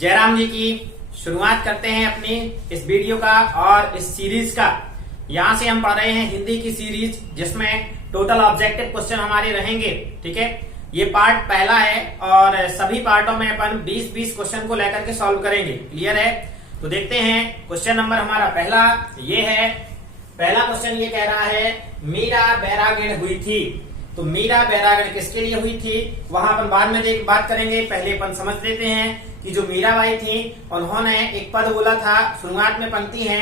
जयराम जी की शुरुआत करते हैं अपनी इस वीडियो का और इस सीरीज का। यहाँ से हम पढ़ रहे हैं हिंदी की सीरीज, जिसमें टोटल ऑब्जेक्टिव क्वेश्चन हमारे रहेंगे। ठीक है, ये पार्ट पहला है और सभी पार्टों में अपन 20-20 क्वेश्चन को लेकर के सॉल्व करेंगे। क्लियर है? तो देखते हैं क्वेश्चन नंबर हमारा पहला ये है। पहला क्वेश्चन ये कह रहा है मीरा बैरागीण हुई थी। तो मीरा बैरागीण किसके लिए हुई थी वहां अपन बाद में बात करेंगे। पहले अपन समझ लेते हैं कि जो मीराबाई थी उन्होंने एक पद बोला था। शुरुआत में पंक्ति है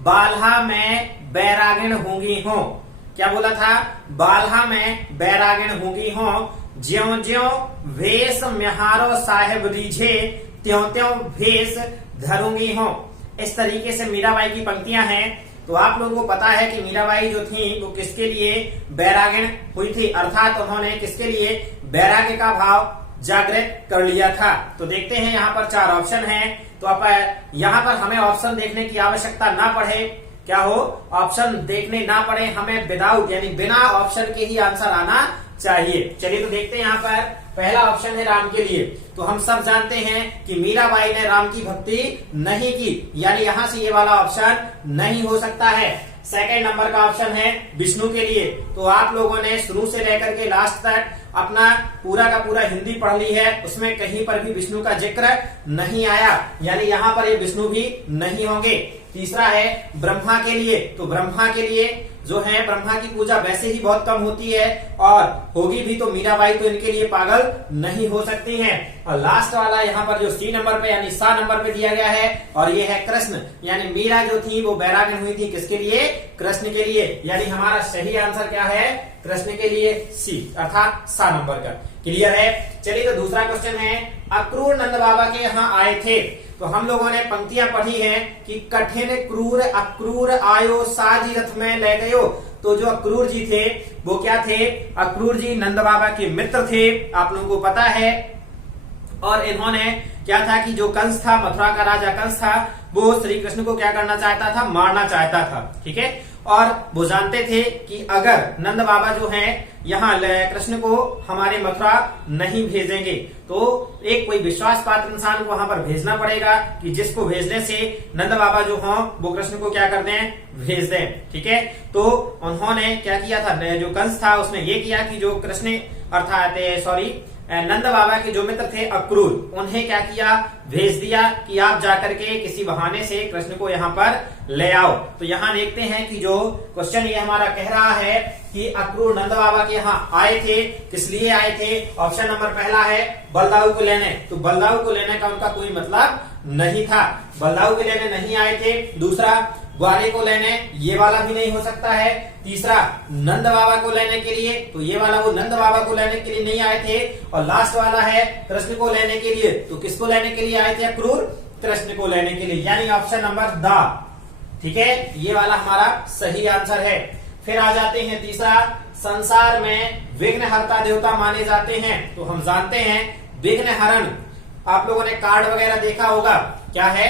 बाल्हा में बैरागीण होंगी हो। क्या बोला था? बाल्हा में बैरागीण होंगी हो, ज्यों ज्यों भेष म्यारो साहेब दीझे, त्यों त्यों भेष धरूंगी हो। इस तरीके से मीराबाई की पंक्तियां हैं। तो आप लोगों को पता है कि मीराबाई जो थी वो किसके लिए बैरागीण हुई थी, अर्थात उन्होंने किसके लिए बैराग्य का भाव जागृत कर लिया था। तो देखते हैं यहाँ पर 4 ऑप्शन हैं। तो अब यहाँ पर हमें ऑप्शन देखने की आवश्यकता ना पड़े। क्या हो? ऑप्शन देखने ना पड़े, हमें विदाउट यानी बिना ऑप्शन के ही आंसर आना चाहिए। चलिए तो देखते हैं। यहाँ पर पहला ऑप्शन है राम के लिए। तो हम सब जानते हैं कि मीराबाई ने राम की भक्ति नहीं की, यानी यहाँ से ये वाला ऑप्शन नहीं हो सकता है। सेकंड नंबर का ऑप्शन है विष्णु के लिए। तो आप लोगों ने शुरू से लेकर के लास्ट तक अपना पूरा का पूरा हिंदी पढ़ ली है, उसमें कहीं पर भी विष्णु का जिक्र नहीं आया, यानी यहाँ पर ये विष्णु भी नहीं होंगे। तीसरा है ब्रह्मा के लिए। तो ब्रह्मा के लिए जो है, ब्रह्मा की पूजा वैसे ही बहुत कम होती है और होगी भी तो मीराबाई तो इनके लिए पागल नहीं हो सकती हैं। और लास्ट वाला यहाँ पर जो सी नंबर पे यानी सा नंबर पे दिया गया है और ये है कृष्ण, यानी मीरा जो थी वो बैरागीण हुई थी किसके लिए? कृष्ण के लिए। यानी हमारा सही आंसर क्या है? कृष्ण के लिए सी, अर्थात सा नंबर का। क्लियर है? चलिए तो दूसरा क्वेश्चन है अक्रूर नंद बाबा के यहाँ आए थे। तो हम लोगों ने पंक्तियां पढ़ी हैं कि कठिन क्रूर अक्रूर आयो साजी रथ में ले गयो। तो जो अक्रूर जी थे वो क्या थे? अक्रूर जी नंद बाबा के मित्र थे, आप लोगों को पता है। और इन्होंने क्या था कि जो कंस था, मथुरा का राजा कंस था, वो श्री कृष्ण को क्या करना चाहता था? मारना चाहता था। ठीक है, और वो जानते थे कि अगर नंद बाबा जो हैं यहाँ कृष्ण को हमारे मथुरा नहीं भेजेंगे तो एक कोई विश्वास पात्र इंसान को वहां पर भेजना पड़ेगा कि जिसको भेजने से नंद बाबा जो हों वो कृष्ण को क्या कर दें? भेज दें। ठीक है, तो उन्होंने क्या किया था? जो कंस था उसने ये किया कि जो कृष्ण अर्थात नंद बाबा के जो मित्र थे अक्रूर, उन्हें क्या किया? भेज दिया कि आप जाकर के किसी बहाने से कृष्ण को यहाँ पर ले आओ। तो यहाँ देखते हैं कि जो क्वेश्चन ये हमारा कह रहा है कि अक्रूर नंद बाबा के यहाँ आए थे, किस लिए आए थे? ऑप्शन नंबर पहला है बलदाऊ को लेने। तो बलदाऊ को लेने का उनका कोई मतलब नहीं था, बलदाऊ को लेने नहीं आए थे। दूसरा ग्वाले को लेने, ये वाला भी नहीं हो सकता है। तीसरा नंद बाबा को लेने के लिए, तो ये वाला वो नंद बाबा को लेने के लिए नहीं आए थे। और लास्ट वाला है कृष्ण को लेने के लिए। तो किसको लेने के लिए आए थे अक्रूर? कृष्ण को लेने के लिए, यानी ऑप्शन नंबर द। ठीक है, ये वाला हमारा सही आंसर है। फिर आ जाते हैं तीसरा, संसार में विघ्नहर्ता देवता माने जाते हैं। तो हम जानते हैं विघ्नहरण, आप लोगों ने कार्ड वगैरह देखा होगा, क्या है?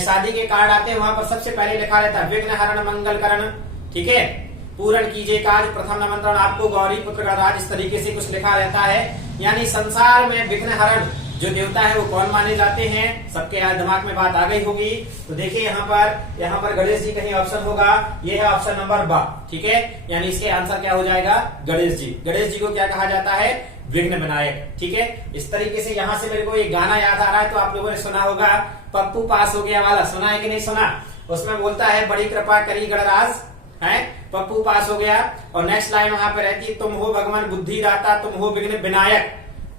शादी के कार्ड आते हैं, वहां पर सबसे पहले लिखा रहता है विघ्नहरण मंगल करण। ठीक है, पूर्ण कीजिए कार्य, प्रथम निमंत्रण आपको गौरी पुत्र का राज, इस तरीके से कुछ लिखा रहता है। यानी संसार में विघ्नहरण जो देवता है वो कौन माने जाते हैं? सबके दिमाग में बात आ गई होगी। तो देखिए यहाँ पर गणेश जी कहीं ऑप्शन होगा, ये है ऑप्शन नंबर बा। ठीक है, यानी इसके आंसर क्या हो जाएगा? गणेश जी। गणेश जी को क्या कहा जाता है? विघ्न विनायक। ठीक है, इस तरीके से यहाँ से मेरे को ये गाना याद आ रहा है, तो आप लोगों ने सुना होगा, पप्पू पास हो गया वाला। सुना है कि नहीं सुना? उसमें बोलता है बड़ी कृपा करी गणराज है, पप्पू पास हो गया। और नेक्स्ट लाइन वहां पे रहती है तुम हो भगवान बुद्धि दाता, तुम हो विघ्न विनायक।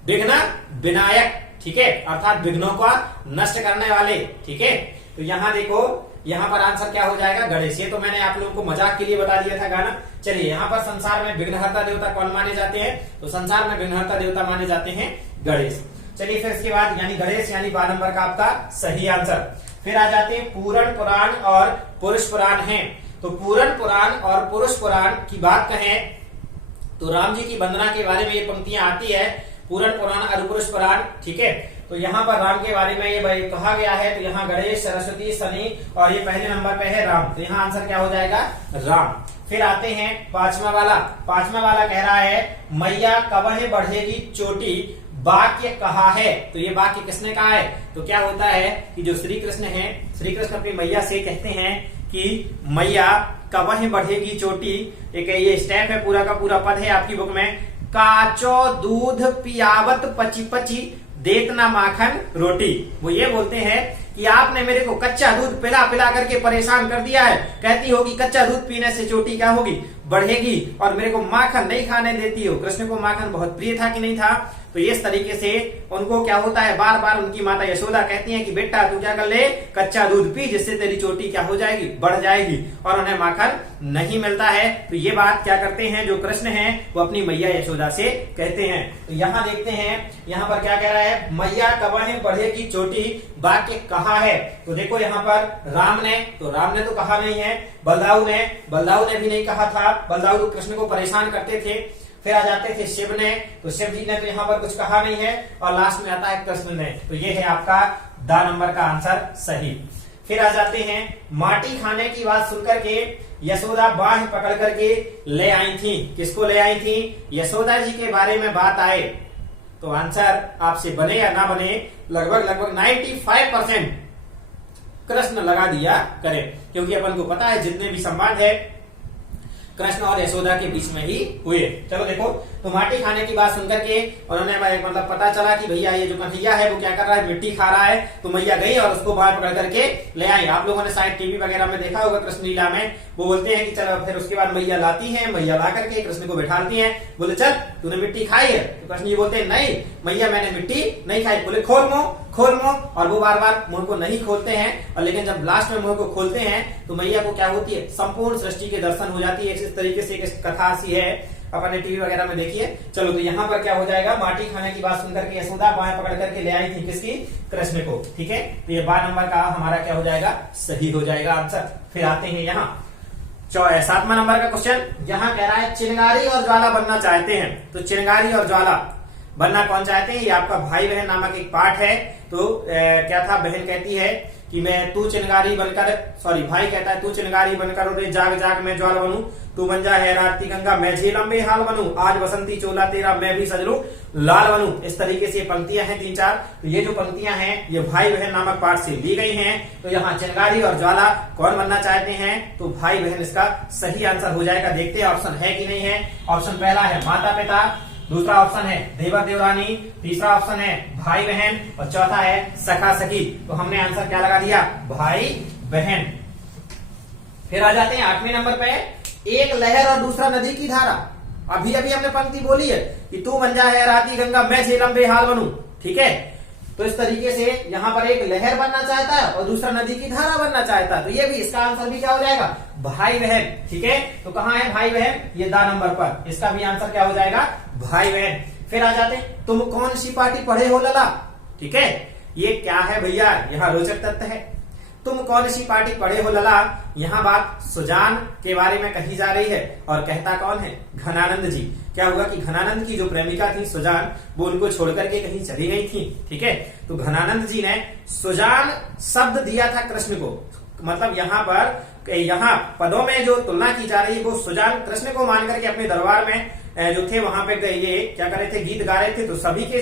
विघ्न विनायक, ठीक है, अर्थात विघ्नों का नष्ट करने वाले। ठीक है, तो यहाँ देखो, यहाँ पर आंसर क्या हो जाएगा? गणेश। ये तो मैंने आप लोगों को मजाक के लिए बता दिया था गाना। चलिए, यहाँ पर संसार में विघ्नहर्ता देवता कौन माने जाते हैं? तो संसार में विघ्नहर्ता देवता माने जाते हैं गणेश। चलिए फिर इसके बाद यानी गणेश यानी 12 नंबर का आपका सही आंसर। फिर आ जाते हैं पूरण पुराण और पुरुष पुराण हैं। तो पूरण पुराण और पुरुष पुराण की बात कहें तो राम जी की वंदना के बारे में ये पंक्तियां आती है, पूरण पुराण और पुरुष पुराण। ठीक है, तो यहाँ पर राम के बारे में ये कहा गया है। तो यहाँ गणेश, सरस्वती, शनि और ये पहले नंबर पे है राम। तो यहाँ आंसर क्या हो जाएगा? राम। फिर आते हैं पांचवा वाला। पांचवा वाला कह रहा है मैया कवह बढ़ेगी चोटी, वाक्य कहा है। तो ये वाक्य किसने कहा है? तो क्या होता है कि जो श्री कृष्ण है, श्री कृष्ण अपनी मैया से कहते हैं कि मैया कवह बढ़ेगी चोटी। एक ये स्टेप है, पूरा का पूरा पद है आपकी बुक में। काचो दूध पियावत पची पची देतना माखन रोटी। वो ये बोलते हैं कि आपने मेरे को कच्चा दूध पिला पिला करके परेशान कर दिया है। कहती होगी कच्चा दूध पीने से चोटी क्या होगी, बढ़ेगी, और मेरे को माखन नहीं खाने देती हो। कृष्ण को माखन बहुत प्रिय था कि नहीं था? तो इस तरीके से उनको क्या होता है, बार बार उनकी माता यशोदा कहती हैं कि बेटा तू क्या कर ले, कच्चा दूध पी, जिससे तेरी चोटी क्या हो जाएगी, बढ़ जाएगी, और उन्हें माखन नहीं मिलता है। तो ये बात क्या करते हैं जो कृष्ण हैं वो अपनी मैया यशोदा से कहते हैं। तो यहाँ देखते हैं, यहाँ पर क्या कह रहा है, मैया कवह बढ़ेगी चोटी, वाक्य कहा है। तो देखो यहाँ पर राम ने तो कहा नहीं है, बलदाऊ ने भी नहीं कहा था। बलदाऊ तो कृष्ण को परेशान करते थे। फिर आ जाते थे शिव ने, तो शिव जी ने तो यहाँ पर कुछ कहा नहीं है, और लास्ट में आता है कृष्ण ने। तो ये है आपका द नंबर का आंसर सही। फिर आ जाते हैं, माटी खाने की बात सुनकर के यशोदा बाह पकड़ करके ले आई थी। किसको ले आई थी? यशोदा जी के बारे में बात आए तो आंसर आपसे बने या ना बने, लगभग 95% कृष्ण लगा दिया करे, क्योंकि अपन को पता है जितने भी संवाद है कृष्ण और यशोदा के बीच में ही हुए। चलो देखो, तो माटी खाने की बात सुनकर के उन्होंने मतलब पता चला कि भैया ये जो कन्हैया है वो क्या कर रहा है, मिट्टी खा रहा है। तो मैया गई और उसको बाहर पकड़ करके ले आई। आप लोगों ने शायद टीवी वगैरह में देखा होगा कृष्ण लीला में, वो बोलते हैं कि चलो, फिर उसके बाद मैया लाती है, मैया ला करके कृष्ण को बैठाती है, बोले चल तूने मिट्टी खाई है? तो कृष्ण जी बोलते हैं नहीं मैया मैंने मिट्टी नहीं खाई। बोले खोल मुंह, और वो बार बार मुंह को नहीं खोलते हैं, और लेकिन जब लास्ट में मुंह को खोलते हैं तो मैया को क्या होती है, संपूर्ण सृष्टि के दर्शन हो जाती है। इस तरीके से एक कथा सी है, अपने टीवी वगैरह में देखिए। चलो, तो यहाँ पर क्या हो जाएगा, माटी खाने की बात सुनकर के यशोदा बाएं पकड़ करके ले आई थी किसकी, कृष्ण को। ठीक है, तो ये 12 नंबर का हमारा क्या हो जाएगा, सही हो जाएगा आंसर। फिर आते हैं यहाँ 7वां नंबर का क्वेश्चन। यहाँ कह रहा है चिंगारी और ज्वाला बनना चाहते हैं। तो चिंगारी और ज्वाला बनना कौन चाहते हैं? ये आपका भाई बहन नामक एक पाठ है। तो क्या था, बहन कहती है कि मैं तू चिंगारी बनकर, भाई कहता है तू चिंगारी बनकर उदय जाग जाग मैं ज्वाला बनूं, तू बन जा है राती गंगा मैं झेलम बेहाल बनूं, आज बसंती चोला तेरा मैं भी सजलूं लाल बनूं। इस तरीके से पंक्तियां हैं 3-4। तो ये जो पंक्तियां हैं ये भाई बहन नामक पाठ से ली गई हैं। तो यहाँ चिंगारी और ज्वाला कौन बनना चाहते हैं? तो भाई बहन इसका सही आंसर हो जाएगा। देखते हैं ऑप्शन है कि नहीं है। ऑप्शन पहला है माता पिता, दूसरा ऑप्शन है देवर देवरानी, तीसरा ऑप्शन है भाई बहन, और चौथा है सखा सखी। तो हमने आंसर क्या लगा दिया, भाई बहन। फिर आ जाते हैं 8वें नंबर पे, एक लहर और दूसरा नदी की धारा। अभी हमने पंक्ति बोली है कि तू बन जा है राती गंगा मैं झेलम बेहाल बनूं। ठीक है, तो इस तरीके से यहाँ पर एक लहर बनना चाहता है और दूसरा नदी की धारा बनना चाहता है। तो ये भी इसका आंसर भी क्या हो जाएगा, भाई बहन। ठीक है, तो कहाँ है भाई बहन, ये द नंबर पर, इसका भी आंसर क्या हो जाएगा, भाई बहन। फिर आ जाते हैं, तुम कौन सी पार्टी पढ़े हो लला। ठीक है, ये क्या है भैया, यहाँ रोचक तथ्य है। तुम कौन सी पार्टी पढ़े हो लला, यहाँ बात सुजान के बारे में कही जा रही है, और कहता कौन है, घनानंद जी। क्या हुआ कि घनानंद की जो प्रेमिका थी सुजान, वो उनको छोड़कर के कहीं चली गई थी। ठीक है, तो घनानंद जी ने सुजान शब्द दिया था कृष्ण को। मतलब यहाँ पदों में जो तुलना की जा रही है वो सुजान कृष्ण को मान करके अपने दरबार में जो थे वहां पे ये क्या कर रहे थे, गीत गा रहे थे। तो सभी के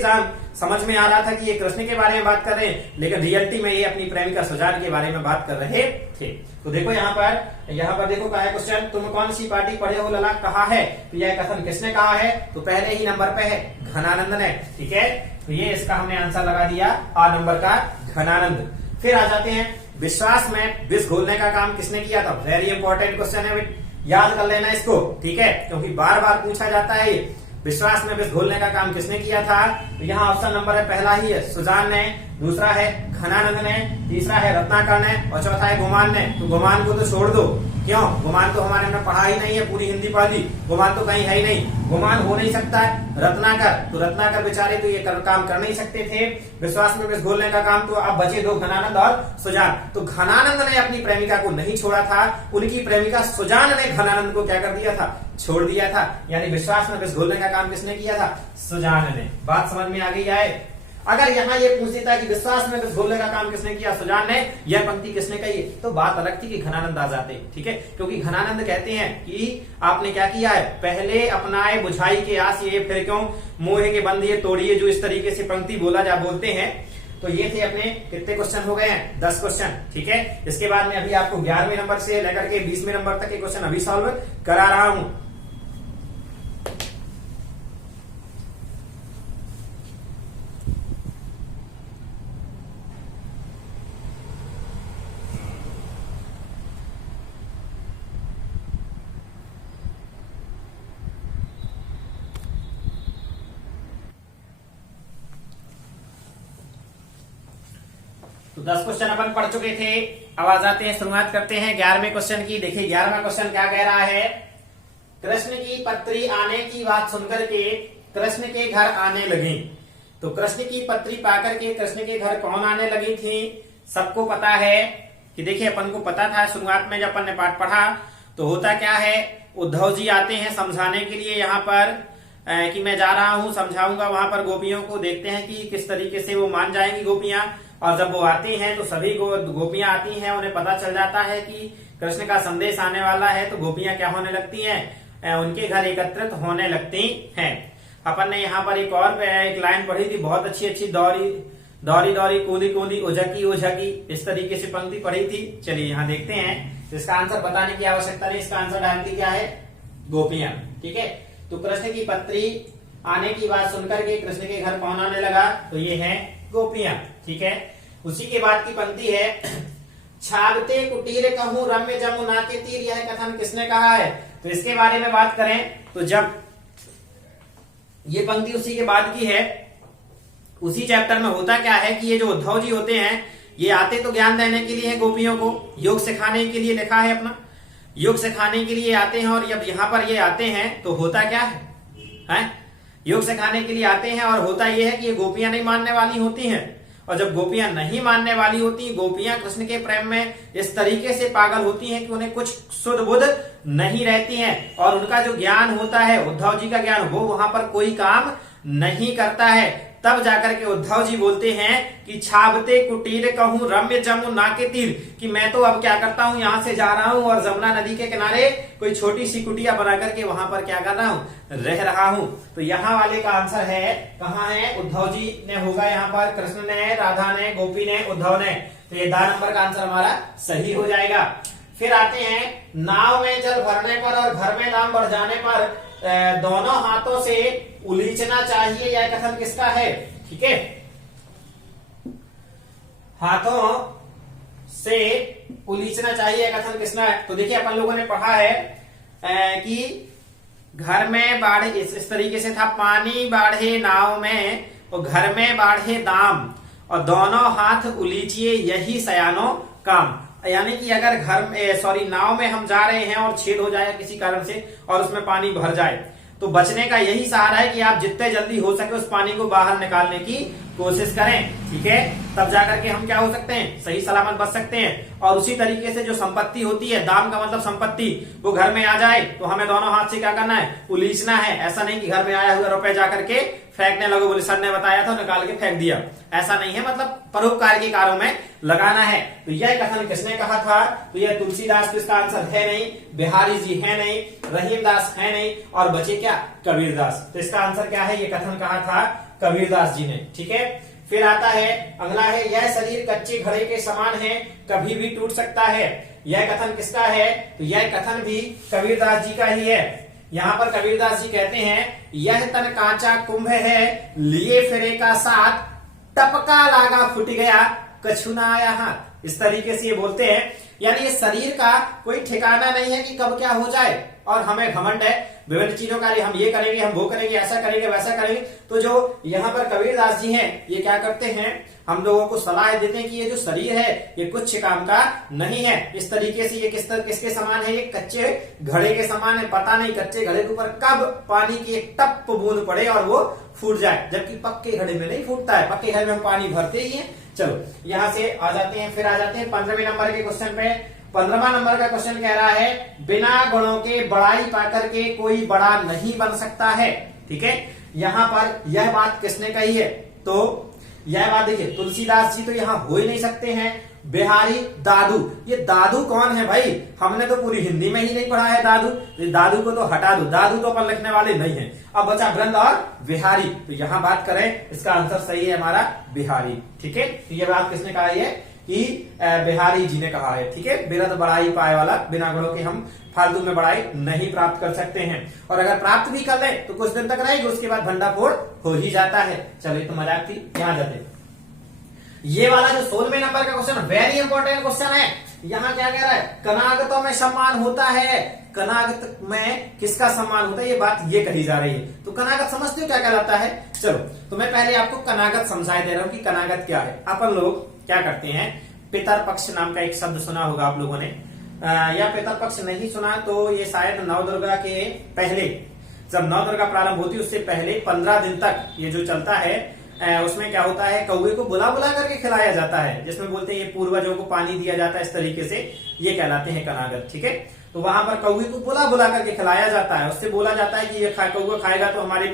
समझ में आ रहा था कि ये कृष्ण के बारे में बात कर रहे हैं, लेकिन रियलिटी में ये अपनी प्रेमिका सुजान के बारे में बात कर रहे थे। तो देखो यहाँ पर देखो क्या है क्वेश्चन, तुम कौन सी पार्टी पढ़े हो लला कहा है। तो यह कथन किसने कहा है, तो पहले ही नंबर पे है घनानंद ने। ठीक है, तो ये इसका हमने आंसर लगा दिया आ नंबर का, घनानंद। फिर आ जाते हैं, विश्वास में विष घोलने का काम किसने किया था। वेरी इंपॉर्टेंट क्वेश्चन है, याद कर लेना इसको। ठीक है, क्योंकि बार बार पूछा जाता है ये, विश्वास में विष घोलने का काम किसने किया था। तो यहाँ ऑप्शन नंबर है पहला ही है सुजान ने, दूसरा है घनानंद ने, तीसरा है रत्नाकर ने, और चौथा है गुमान ने। तो गुमान को तो छोड़ दो, क्यों, गुमान तो हमारे में पढ़ा ही नहीं है, पूरी हिंदी पढ़ ली, गुमान तो कहीं है ही नहीं, गुमान हो नहीं सकता है। रत्नाकर, तो रत्नाकर बेचारे तो ये काम कर नहीं सकते थे, विश्वास में विष घोलने का काम। तो अब बचे दो, घनानंद और सुजान। तो घनानंद ने अपनी प्रेमिका को नहीं छोड़ा था, उनकी प्रेमिका सुजान ने घनानंद को क्या कर दिया था, छोड़ दिया था। यानी विश्वास में विष घोलने का काम किसने किया था, सुजान ने। बात समझ में आ गई है। अगर यहाँ ये पूछ देता कि विश्वास में घोलने का काम किसने किया, सुजान ने, यह पंक्ति किसने कही है, तो बात अलग थी कि घनानंद आ जाते, ठीक है। क्योंकि घनानंद कहते हैं कि आपने क्या किया है, पहले अपनाए बुझाई के आस ये फिर क्यों मोहे के बंद ये तोड़िए, जो इस तरीके से पंक्ति बोलते हैं। तो ये थे अपने कितने क्वेश्चन हो गए हैं, 10 क्वेश्चन, ठीक है। इसके बाद में अभी आपको 11वें नंबर से लेकर के 20वें नंबर तक के क्वेश्चन अभी सॉल्व करा रहा हूं। तो 10 क्वेश्चन अपन पढ़ चुके थे। अब आ जाते हैं, शुरुआत करते हैं 11वें क्वेश्चन की। देखिए 11वां क्वेश्चन क्या कह रहा है, कृष्ण की पत्री आने की बात सुनकर के कृष्ण के घर आने लगी। तो कृष्ण की पत्री पाकर के कृष्ण के घर कौन आने लगी थी, सबको पता है कि देखिए अपन को पता था शुरुआत में जब अपन ने पाठ पढ़ा तो होता क्या है, उद्धव जी आते हैं समझाने के लिए यहाँ पर कि मैं जा रहा हूं समझाऊंगा वहां पर गोपियों को, देखते हैं कि किस तरीके से वो मान जाएंगी गोपियां। और जब वो आती हैं तो सभी गोपियां आती हैं, उन्हें पता चल जाता है कि कृष्ण का संदेश आने वाला है, तो गोपियां क्या होने लगती हैं, उनके घर एकत्रित होने लगती हैं। अपन ने यहाँ पर एक लाइन पढ़ी थी, बहुत अच्छी दौरी दौरी दौरी कूदी कूदी उझकी उझकी, इस तरीके से पंक्ति पढ़ी थी। चलिए यहाँ देखते हैं, इसका आंसर बताने की आवश्यकता नहीं, इसका आंसर डालती क्या है, गोपियां, ठीक है। तो कृष्ण की पत्री आने की बात सुनकर के कृष्ण के घर कौन आने लगा, तो ये है गोपियां, ठीक है। उसी के बाद की पंक्ति है, छाबते कुटीर कहूं रम्य जमुना के तीर, यह कथन किसने कहा है। तो इसके बारे में बात करें तो जब ये पंक्ति उसी के बाद की है, उसी चैप्टर में होता क्या है कि ये जो उद्धव जी होते हैं ये आते तो ज्ञान देने के लिए है, गोपियों को योग सिखाने के लिए लिखा है अपना, योग सिखाने के लिए आते हैं। और जब यहाँ पर ये आते हैं तो होता क्या है, योग सिखाने के लिए आते हैं और होता यह है कि ये गोपियां नहीं मानने वाली होती हैं। और जब गोपियां नहीं मानने वाली होती, गोपियां कृष्ण के प्रेम में इस तरीके से पागल होती हैं कि उन्हें कुछ सुध बुध नहीं रहती हैं, और उनका जो ज्ञान होता है उद्धव जी का ज्ञान, वो वहां पर कोई काम नहीं करता है। तब जाकर के उद्धव जी बोलते हैं कि छाबते कुटीर कहूं रम्य जमुना के तीर, कि मैं तो अब क्या करता हूं, यहां से जा रहा हूं और जमुना नदी के किनारे कोई छोटी सी कुटिया बना करके वहां पर क्या कर रहा हूं, रह रहा हूं। तो यहाँ वाले का आंसर है, कहाँ है, उद्धव जी ने होगा यहाँ पर, कृष्ण ने, राधा ने, गोपी ने, उद्धव ने। तो ये 10 नंबर का आंसर हमारा सही हो जाएगा। फिर आते हैं, नाव में जल भरने पर और घर में दाम बढ़ जाने पर दोनों हाथों से उलीचना चाहिए, यह कथन किसका है, ठीक है। हाथों से उलीचना चाहिए कथन किसका है। तो देखिए अपन लोगों ने पढ़ा है कि घर में बाढ़े, इस तरीके से था, पानी बाढ़े नाव में और घर में बाढ़े दाम और दोनों हाथ उलीचिए यही सयानो काम। यानी कि अगर घर में नाव में हम जा रहे हैं और छेद हो जाए किसी कारण से और उसमें पानी भर जाए, तो बचने का यही सहारा है कि आप जितने जल्दी हो सके उस पानी को बाहर निकालने की कोशिश करें, ठीक है। तब जाकर के हम क्या हो सकते हैं, सही सलामत बच सकते हैं। और उसी तरीके से जो संपत्ति होती है, दाम का मतलब संपत्ति, वो घर में आ जाए तो हमें दोनों हाथ से क्या करना है, उलीचना है। ऐसा नहीं कि घर में आया हुआ रुपए जाकर के फेंकने लगो, बोले सर ने बताया था निकाल के फेंक दिया, ऐसा नहीं है। मतलब परोपकार के कार्यों में लगाना है। तो यह कथन किसने कहा था, तो यह तुलसीदास, तो इसका आंसर है नहीं, बिहारी जी है नहीं, रहीमदास है नहीं, और बचे क्या, कबीरदास। तो इसका आंसर क्या है, ये कथन कहा था कबीरदास जी ने, ठीक है। फिर आता है अगला है, यह शरीर कच्चे घड़े के समान है, कभी भी टूट सकता है, यह कथन किसका है, तो यह कथन भी कबीरदास जी का ही है। यहाँ पर कबीरदास जी कहते हैं, यह तन कांचा कुंभ है, लिए फिरे का साथ, टपका लागा फुट गया, कछु ना आया हाथ। इस तरीके से ये बोलते हैं, यानी ये शरीर का कोई ठिकाना नहीं है कि कब क्या हो जाए, और हमें घमंड है विभिन्न चीजों का, हम ये करेंगे, हम वो करेंगे, ऐसा करेंगे, वैसा करेंगे। तो जो यहाँ पर कबीरदास जी हैं, ये क्या करते हैं, हम लोगों को सलाह देते हैं कि ये जो शरीर है ये कुछ काम का नहीं है। इस तरीके से ये किसके समान है, ये कच्चे घड़े के समान है। पता नहीं कच्चे घड़े के ऊपर कब पानी की एक टप बूंद पड़े और वो फूट जाए, जबकि पक्के घड़े में नहीं फूटता है, पक्के घड़े में हम पानी भरते ही है। चलो यहाँ से आ जाते हैं, फिर आ जाते हैं 15वें नंबर के क्वेश्चन पे। 15वां नंबर का क्वेश्चन कह रहा है, बिना गुणों के बड़ाई पाकर के कोई बड़ा नहीं बन सकता है, ठीक है। यहाँ पर यह बात किसने कही है, तो यह बात देखिए, तुलसीदास जी तो यहाँ हो ही नहीं सकते हैं। बिहारी दादू, ये दादू कौन है भाई? हमने तो पूरी हिंदी में ही नहीं पढ़ा है दादू, तो दादू को तो हटा दो, दादू तो अपन लिखने वाले नहीं है। अब बचा वृंद और बिहारी, तो यहाँ बात करें इसका आंसर सही है हमारा बिहारी। ठीक है, तो ये बात किसने कहा है कि बिहारी जी ने कहा है। ठीक है, बिरद बड़ाई पाए वाला, बिना गढ़ों के हम फालतू में बड़ाई नहीं प्राप्त कर सकते हैं, और अगर प्राप्त भी कर ले तो कुछ दिन तक रहेगी, उसके बाद भंडाफोड़ हो ही जाता है। चलिए तो मजाक थी, यहाँ जाते। ये वाला जो 16वें नंबर का क्वेश्चन वेरी इंपॉर्टेंट क्वेश्चन है। यहाँ क्या कह रहा है? कनागतों में सम्मान होता है। कनागत में किसका सम्मान होता है, ये बात ये कही जा रही है। तो कनागत समझते हो क्या कहलाता है? चलो तो मैं पहले आपको कनागत समझाए दे रहा हूं कि कनागत क्या है। अपन लोग क्या करते हैं, पितर पक्ष नाम का एक शब्द सुना होगा आप लोगों ने, या पितर पक्ष नहीं सुना तो ये शायद नवदुर्गा के पहले, जब नवदुर्गा प्रारंभ होती है उससे पहले 15 दिन तक ये जो चलता है, उसमें क्या होता है, कौवे को बुला बुला करके खिलाया जाता है, जिसमें बोलते हैं ये पूर्वजों को पानी दिया जाता है, इस तरीके से ये कहलाते हैं कनागत। ठीक है, तो वहां पर कौवे को बुला बुला करके खिलाया जाता है, उससे बोला जाता है कि ये कौवा खाएगा तो हमारे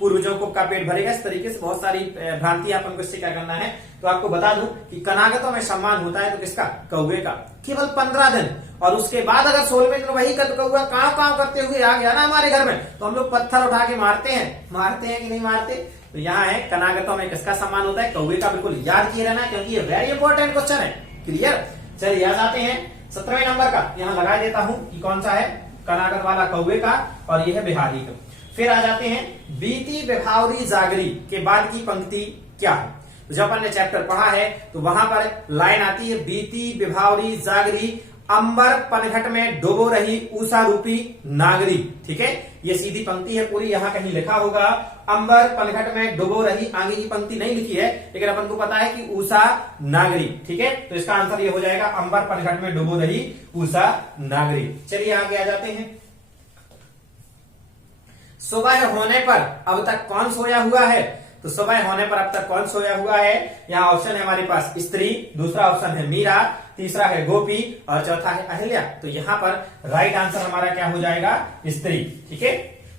पूर्वजों को का पेट भरेगा। इस तरीके से बहुत सारी भ्रांतियां अपन को इससे क्या करना है। तो आपको बता दूं कि कनागतों में सम्मान होता है तो किसका? कौवे का, केवल 15 दिन। और उसके बाद अगर 16वें दिन वही कौवा काव काव करते हुए आ गया ना हमारे घर में, तो हम लोग पत्थर उठा के मारते हैं कि नहीं मारते? तो यहाँ है कनागतों में किसका सम्मान होता है? कौवे का। बिल्कुल याद किए रहना, क्योंकि ये वेरी इंपॉर्टेंट क्वेश्चन है। क्लियर? चलिए याद आते हैं 17वें नंबर का, यहाँ लगा देता हूं कि कौन सा है, कनागत वाला कौवे का, और ये है बिहारी का। फिर आ जाते हैं बीती बिभावरी जागरी के बाद की पंक्ति क्या है। तो जब अपन ने चैप्टर पढ़ा है तो वहां पर लाइन आती है, बीती बिभावरी जागरी अंबर पनघट में डूबो रही ऊषा रूपी नागरी। ठीक है, ये सीधी पंक्ति है पूरी, यहाँ कहीं लिखा होगा अंबर पनघट में डूबो रही, आगे की पंक्ति नहीं लिखी है, लेकिन अपन को पता है कि ऊषा नागरी। ठीक है, तो इसका आंसर ये हो जाएगा अंबर पनघट में डूबो रही ऊषा नागरी। चलिए आगे आ जाते हैं। सुबह होने पर अब तक कौन सोया हुआ है? तो सुबह होने पर अब तक कौन सोया हुआ है? यहाँ ऑप्शन है हमारे पास स्त्री, दूसरा ऑप्शन है मीरा, तीसरा है गोपी और चौथा है अहिल्या। तो यहाँ पर राइट आंसर हमारा क्या हो जाएगा? स्त्री। ठीक है,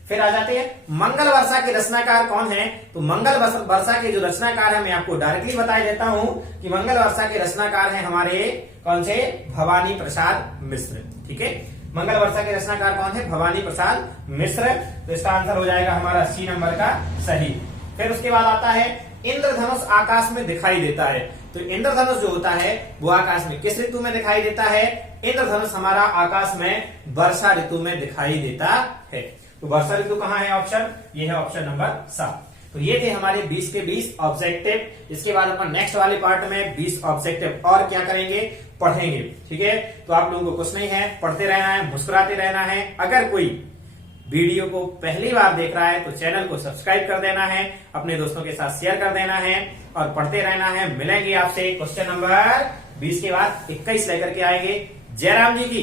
फिर आ जाते हैं मंगल वर्षा के रचनाकार कौन है? तो मंगल वर्षा के जो रचनाकार है मैं आपको डायरेक्टली बता देता हूं कि मंगल वर्षा के रचनाकार हैं हमारे कौन से? भवानी प्रसाद मिश्र। ठीक है, मंगल वर्षा के रचनाकार कौन है? भवानी प्रसाद मिश्र। तो इसका आंसर हो जाएगा हमारा सी नंबर का सही। फिर उसके बाद आता है इंद्रधनुष आकाश में दिखाई देता है। तो इंद्रधनुष जो होता है वो आकाश में किस ऋतु में दिखाई देता है? इंद्रधनुष हमारा आकाश में वर्षा ऋतु में दिखाई देता है। तो वर्षा ऋतु कहाँ है? ऑप्शन ये है, ऑप्शन नंबर 7। तो ये थे हमारे 20 के 20 ऑब्जेक्टिव। इसके बाद अपन नेक्स्ट वाले पार्ट में 20 ऑब्जेक्टिव और क्या करेंगे? पढ़ेंगे। ठीक है, तो आप लोगों को कुछ नहीं है, पढ़ते रहना है, मुस्कुराते रहना है। अगर कोई वीडियो को पहली बार देख रहा है तो चैनल को सब्सक्राइब कर देना है, अपने दोस्तों के साथ शेयर कर देना है और पढ़ते रहना है। मिलेंगे आपसे क्वेश्चन नंबर 20 के बाद 21 लेकर के आएंगे। जय राम जी की।